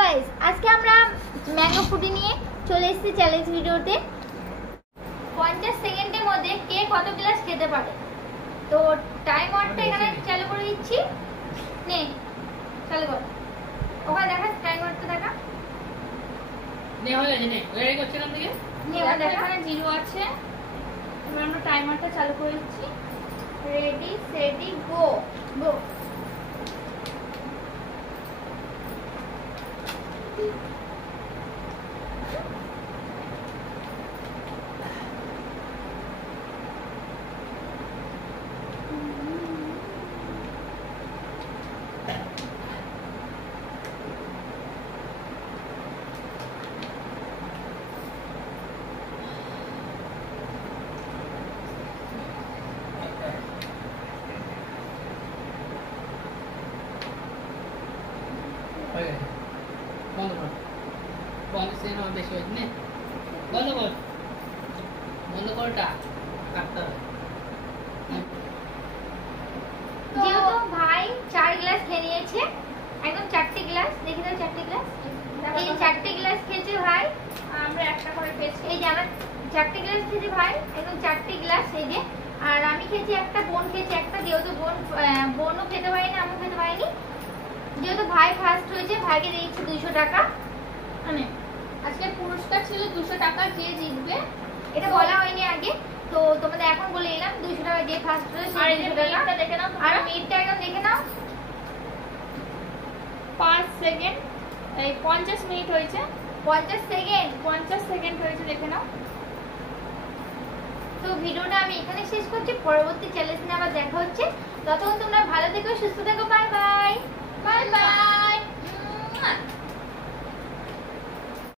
Guys আজকে আমরা mango foodie নিয়ে চলে এসেছি চ্যালেঞ্জ ভিডিওতে। 50 সেকেন্ডের মধ্যে কে কত গ্লাস খেতে পারে। তো টাইমারটা এখানে চালু করে দিচ্ছি। নে চালু কর। ওখানে দেখা টাইমারটা দেখা। নে হয়ে গেছে, নে রেডি করছিলাম দিকে। নে ওখানে এখানে 0 আছে। এবার আমরা টাইমারটা চালু করে দিচ্ছি। রেডি সেটি গো গো। বন্ধ কর, বন্ধ সেন বেশি হয়েছে নে, বন্ধ কর, বন্ধ করটা কাটতে হবে। যেহেতু ভাই 4 গ্লাস খেয়ে নিয়েছে, একদম 4টে গ্লাস দেখে দাও, 4টে গ্লাস এই 4টে গ্লাস খেয়েছে ভাই। আমরা একটা করে পেয়েছি। এই যে আমার 4টে গ্লাস খেয়েছে ভাই, একদম 4টে গ্লাস এই যে। আর আমি খেয়েছি একটা, বোন খেয়েছে একটা। যেহেতু বোনও খেতে পারেনি, আমিও খেতে পারিনি। যেহেতু ভাই ফার্স্ট হয়েছে, ভাইকে দিয়েছি 200 টাকা। মানে আজকে পুরস্কার ছিল 200 টাকা, যে জিতবে এটা বলা হয়নি আগে, তো তোমাদের এখন বলে এলাম 200 টাকা যে ফার্স্ট হয়েছে। আর এই যে মিনিটটা দেখে নাও, আর মিনিটটা একদম দেখে নাও। 5 সেকেন্ড, এই 50 মিনিট হয়েছে, 50 সেকেন্ড 50 সেকেন্ড হয়েছে, দেখে নাও। তো ভিডিওটা আমি এখানে শেষ করছি। পরবর্তী চ্যালেঞ্জ নিয়ে আবার দেখা হচ্ছে। ততক্ষণ তোমরা ভালো থেকো, সুস্থ থেকো। Bye bye. Bye bye.